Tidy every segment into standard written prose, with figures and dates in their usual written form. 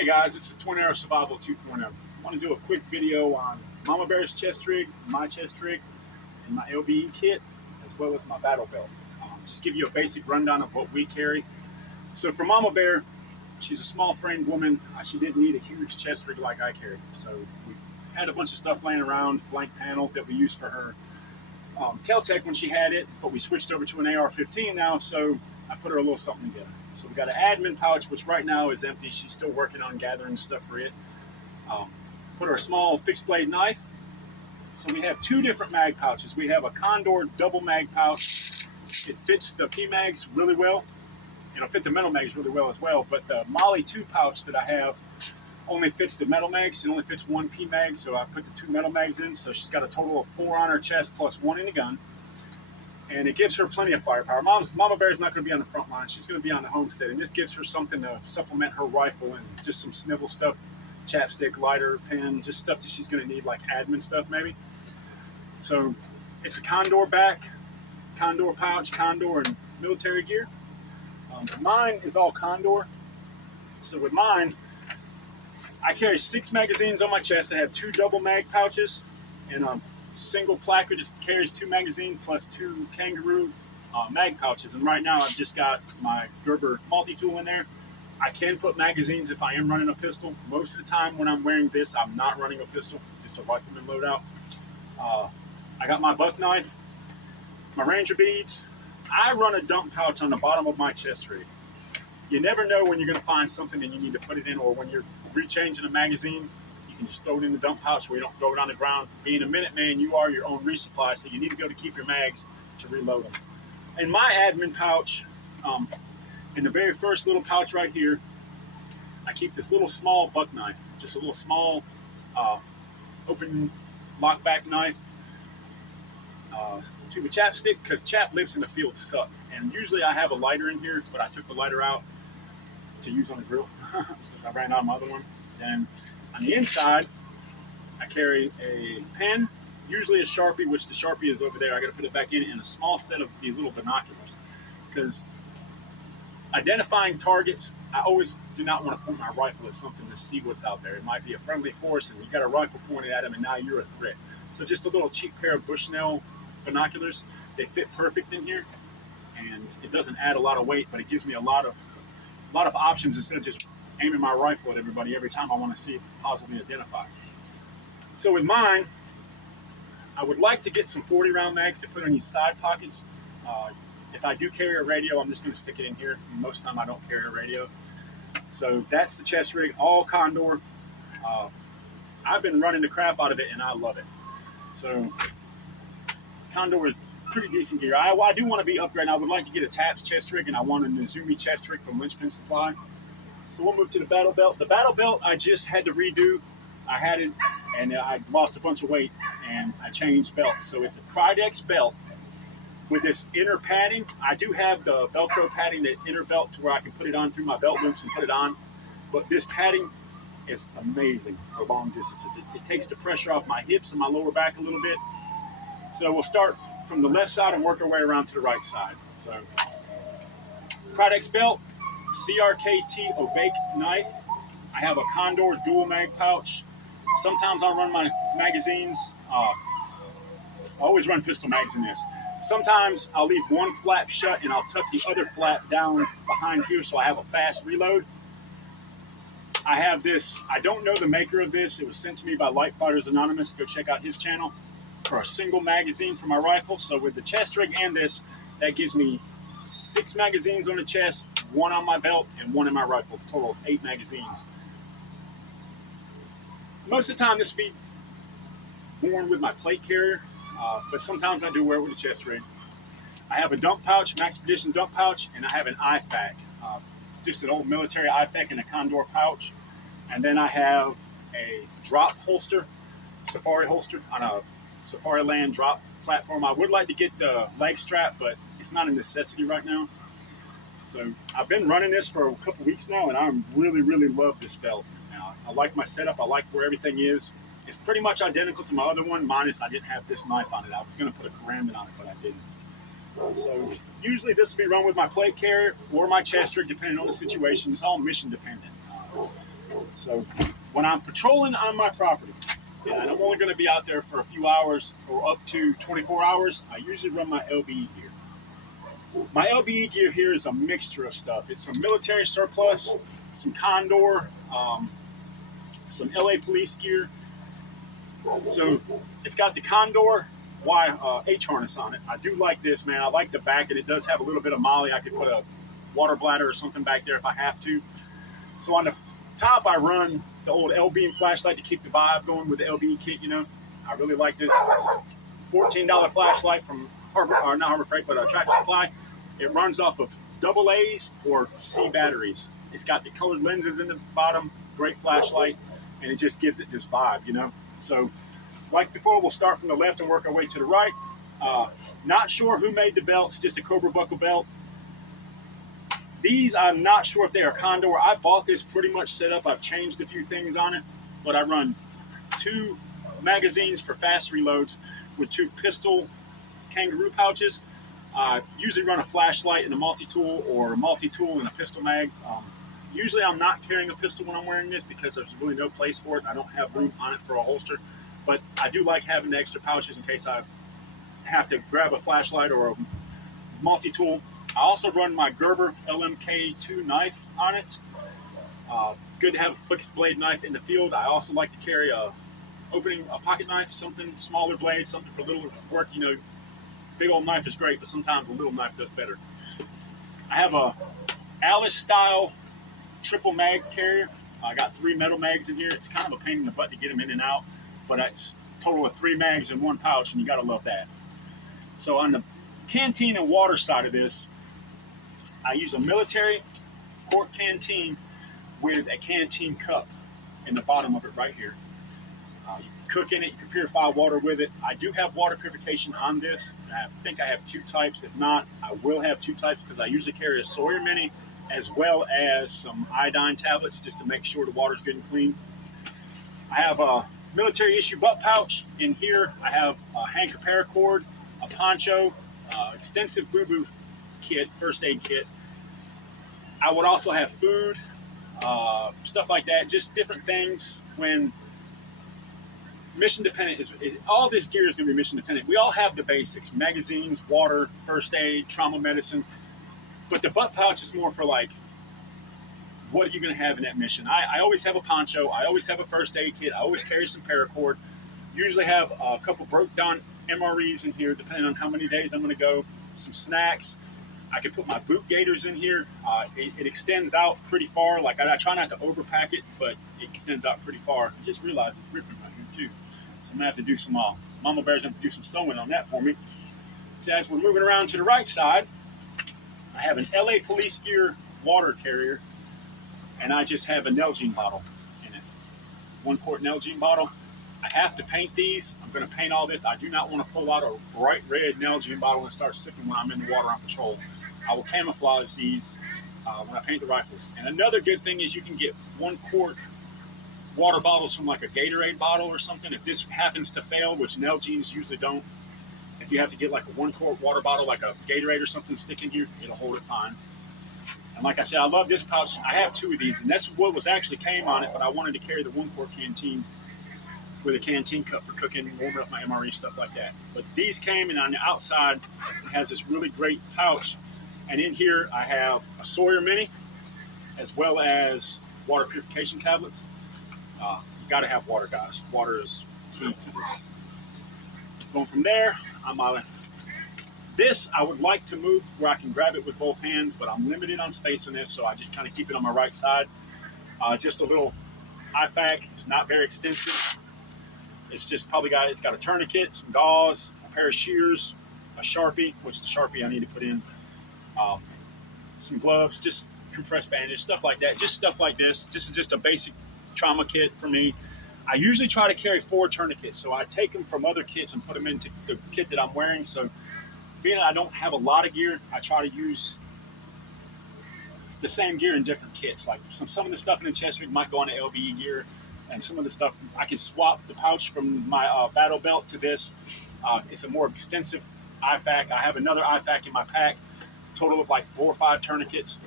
Hey guys, this is Twin Arrow Survival 2.0. I want to do a quick video on Mama Bear's chest rig, my chest rig, and my LBE kit, as well as my battle belt. Just give you a basic rundown of what we carry. So for Mama Bear, she's a small framed woman. She didn't need a huge chest rig like I carry. So we had a bunch of stuff laying around, blank panel that we used for her Kel-Tec when she had it, but we switched over to an AR-15 now, so I put her a little something together. So we got an admin pouch, which right now is empty. She's still working on gathering stuff for it. Put her a small fixed blade knife. So we have two different mag pouches. We have a Condor double mag pouch. It fits the P-mags really well. It'll fit the metal mags really well as well, but the Molly 2 pouch that I have only fits the metal mags. It only fits one P-mag, so I put the two metal mags in. So she's got a total of 4 on her chest plus 1 in the gun. And it gives her plenty of firepower. Mama Bear is not going to be on the front line. She's going to be on the homestead. And this gives her something to supplement her rifle and just some snivel stuff, chapstick, lighter, pen, just stuff that she's going to need, like admin stuff maybe. So it's a Condor back, Condor pouch, Condor and military gear. Mine is all Condor. So with mine, I carry 6 magazines on my chest. I have 2 double mag pouches and single placard just carries 2 magazines plus 2 kangaroo mag pouches. And right now I've just got my Gerber multi-tool in there. I can put magazines if I am running a pistol. Most of the time when I'm wearing this, I'm not running a pistol, just a rifleman loadout. I got my buck knife, my Ranger beads. I run a dump pouch on the bottom of my chest rig. You never know when you're going to find something and you need to put it in, or when you're rechanging a magazine, you can just throw it in the dump pouch where you don't throw it on the ground. Being a Minuteman, you are your own resupply, so you need to go to keep your mags to reload them. In my admin pouch, in the very first little pouch right here, I keep this little small buck knife, just a little small open lockback knife. Tube of chapstick, because chap lips in the field suck. And usually I have a lighter in here, but I took the lighter out to use on the grill since I ran out of my other one. And on the inside, I carry a pen, usually a Sharpie, which the Sharpie is over there. I got to put it back in, and a small set of these little binoculars. Because identifying targets, I always do not want to point my rifle at something to see what's out there. It might be a friendly force, and you got a rifle pointed at them, and now you're a threat. So just a little cheap pair of Bushnell binoculars. They fit perfect in here, and it doesn't add a lot of weight, but it gives me a lot of options instead of just aiming my rifle at everybody every time I want to see it possibly identify. So with mine, I would like to get some 40 round mags to put in these side pockets. If I do carry a radio, I'm just going to stick it in here. Most of the time I don't carry a radio. So that's the chest rig, all Condor. I've been running the crap out of it, and I love it. So Condor is pretty decent gear. I do want to be upgraded. I would like to get a TAPS chest rig, and I want a Nezumi chest rig from Lynchpin Supply. So we'll move to the battle belt. The battle belt I just had to redo. I had it, and I lost a bunch of weight, and I changed belts. So it's a Pridex belt with this inner padding. I do have the Velcro padding, the inner belt, to where I can put it on through my belt loops and put it on. But this padding is amazing for long distances. It takes the pressure off my hips and my lower back a little bit. So we'll start from the left side and work our way around to the right side. So Pridex belt, CRKT Obake knife. I have a Condor dual mag pouch. Sometimes I'll run my magazines. I always run pistol mags in this. Sometimes I'll leave one flap shut and I'll tuck the other flap down behind here so I have a fast reload. I have this, I don't know the maker of this. It was sent to me by Light Fighters Anonymous. Go check out his channel, for a single magazine for my rifle. So with the chest rig and this, that gives me 6 magazines on the chest, 1 on my belt, and 1 in my rifle. Total of 8 magazines. Most of the time this will be worn with my plate carrier, but sometimes I do wear it with a chest rig. I have a dump pouch, Maxpedition dump pouch, and I have an IFAK. Just an old military IFAK in a Condor pouch. And then I have a drop holster, Safari holster, on a Safari Land drop platform. I would like to get the leg strap, but it's not a necessity right now. So I've been running this for a couple weeks now, and I really, really love this belt. I like my setup. I like where everything is. It's pretty much identical to my other one, minus I didn't have this knife on it. I was going to put a karambit on it, but I didn't. So usually this will be run with my plate carrier or my chest rig, depending on the situation. It's all mission dependent. So when I'm patrolling on my property, and I'm only going to be out there for a few hours or up to 24 hours, I usually run my LBE gear. My LBE gear here is a mixture of stuff. It's some military surplus, some Condor, some LA police gear. So it's got the Condor H harness on it. I do like this, man. I like the back, and it does have a little bit of molly. I could put a water bladder or something back there if I have to. So on the top, I run the old LBE flashlight to keep the vibe going with the LBE kit. You know, I really like this. It's $14 flashlight from not Harbor Freight, but Tractor Supply. It runs off of AA's or C batteries. It's got the colored lenses in the bottom. Great flashlight, and it just gives it this vibe, you know. So, like before, we'll start from the left and work our way to the right. Not sure who made the belts, just a Cobra buckle belt. These, I'm not sure if they are Condor. I bought this pretty much set up. I've changed a few things on it, but I run 2 magazines for fast reloads with 2 pistol kangaroo pouches. Usually run a flashlight and a multi-tool, or a multi-tool and a pistol mag. Usually I'm not carrying a pistol when I'm wearing this because there's really no place for it. I don't have room on it for a holster, but I do like having the extra pouches in case I have to grab a flashlight or a multi-tool. I also run my Gerber LMK2 knife on it. Good to have a fixed blade knife in the field. I also like to carry a pocket knife, something smaller blade, something for little work. You know, big old knife is great, but sometimes a little knife does better. I have a Alice style triple mag carrier. I got 3 metal mags in here. It's kind of a pain in the butt to get them in and out, but it's a total of 3 mags in one pouch, and you gotta love that. So on the canteen and water side of this, I use a military quart canteen with a canteen cup in the bottom of it right here. You can cook in it, you can purify water with it. I do have water purification on this. I think I have 2 types. If not, I will have 2 types because I usually carry a Sawyer Mini as well as some iodine tablets just to make sure the water's good and clean. I have a military issue butt pouch. In here, I have a Hank paracord, a poncho, extensive boo-boo kit, first aid kit. I would also have food, stuff like that, just different things. When mission dependent all this gear is going to be mission dependent. We all have the basics: magazines, water, first aid, trauma medicine. But the butt pouch is more for like, what are you going to have in that mission? I always have a poncho. I always have a first aid kit. I always carry some paracord. Usually have a couple broke down MREs in here, depending on how many days I'm going to go. Some snacks. I can put my boot gaiters in here. It extends out pretty far. Like I try not to overpack it, but it extends out pretty far. I just realized it's ripping right here too. So I'm going to have to do some, Mama Bear's going to have to do some sewing on that for me. So as we're moving around to the right side, I have an LA Police Gear water carrier, and I just have a Nalgene bottle in it. 1 quart Nalgene bottle. I have to paint these. I'm going to paint all this. I do not want to pull out a bright red Nalgene bottle and start sipping when I'm in the water on patrol. I will camouflage these when I paint the rifles. And another good thing is you can get 1 quart water bottles from like a Gatorade bottle or something. If this happens to fail, which Nalgenes usually don't, if you have to get like a 1 quart water bottle, like a Gatorade or something, stick in here, it'll hold it fine. And like I said, I love this pouch. I have 2 of these, and that's what was actually came on it, but I wanted to carry the 1 quart canteen with a canteen cup for cooking, warming up my MRE, stuff like that. But these came, and on the outside, it has this really great pouch. And in here, I have a Sawyer Mini, as well as water purification tablets. You got to have water, guys. Water is key to this. Going from there, this I would like to move where I can grab it with both hands, but I'm limited on space in this, so I just kind of keep it on my right side. Just a little IFAK. It's not very extensive. It's just it's got a tourniquet, some gauze, a pair of shears, a Sharpie, which the Sharpie I need to put in, some gloves, just compressed bandage, stuff like that. Just stuff like this. This is just a basic trauma kit for me. I usually try to carry 4 tourniquets, so I take them from other kits and put them into the kit that I'm wearing. So being that I don't have a lot of gear, I try to use the same gear in different kits. Like some of the stuff in the chest rig might go on the LBE gear, and some of the stuff I can swap the pouch from my battle belt to this. It's a more extensive IFAK. I have another IFAK in my pack, total of like 4 or 5 tourniquets.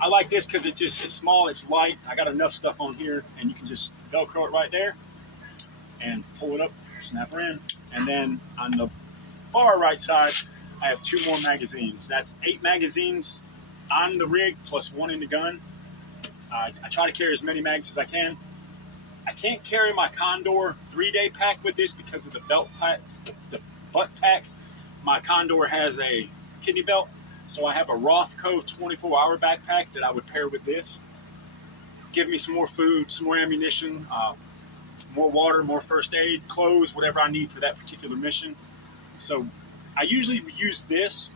I like this because it's small, it's light. I got enough stuff on here, and you can just Velcro it right there and pull it up, snap her in. And then on the far right side, I have 2 more magazines. That's 8 magazines on the rig plus 1 in the gun. I try to carry as many mags as I can. I can't carry my Condor 3-day pack with this because of the belt pack, the butt pack. My Condor has a kidney belt, so I have a Rothco 24-hour backpack that I would pair with this. Give me some more food, some more ammunition, more water, more first aid, clothes, whatever I need for that particular mission. So I usually use this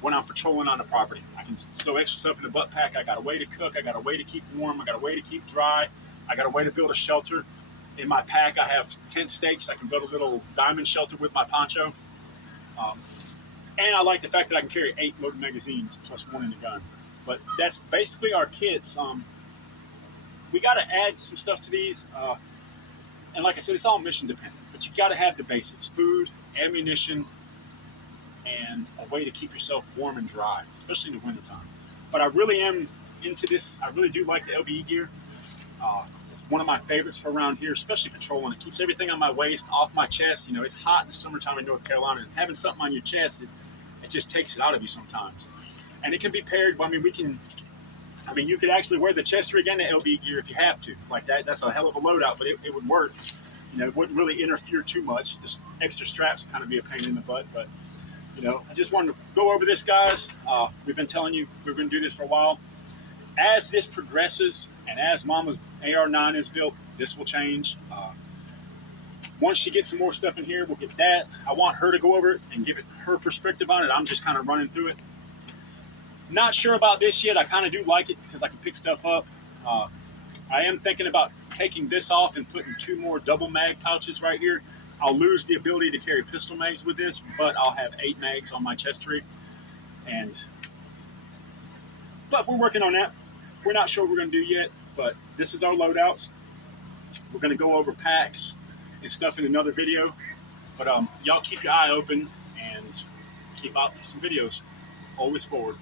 when I'm patrolling on the property. I can stow extra stuff in the butt pack. I got a way to cook. I got a way to keep warm. I got a way to keep dry. I got a way to build a shelter. In my pack, I have tent stakes. I can build a little diamond shelter with my poncho. And I like the fact that I can carry 8 loaded magazines plus 1 in the gun. But that's basically our kits. We got to add some stuff to these. And like I said, it's all mission dependent. But you got to have the basics: food, ammunition, and a way to keep yourself warm and dry, especially in the wintertime. But I really am into this. I really do like the LBE gear. It's one of my favorites for around here, especially patrolling. It keeps everything on my waist, off my chest. You know, it's hot in the summertime in North Carolina, and having something on your chest, it just takes it out of you sometimes. And it can be paired. I mean, you could actually wear the chest rig and the LBE gear if you have to. Like that, that's a hell of a loadout, but it would work. You know, it wouldn't really interfere too much. Just extra straps would kind of be a pain in the butt, but you know, I just wanted to go over this, guys. We've been telling you we're going to do this for a while. As this progresses and as Mama's AR-9 is built, this will change. Once she gets some more stuff in here, we'll get that. I want her to go over it and give it her perspective on it. I'm just kind of running through it. Not sure about this yet. I kind of do like it because I can pick stuff up. I am thinking about taking this off and putting 2 more double mag pouches right here. I'll lose the ability to carry pistol mags with this, but I'll have 8 mags on my chest rig. But we're working on that. We're not sure what we're going to do yet, but this is our loadouts. We're going to go over packs and stuff in another video. But y'all keep your eye open and keep out for some videos. Always forward.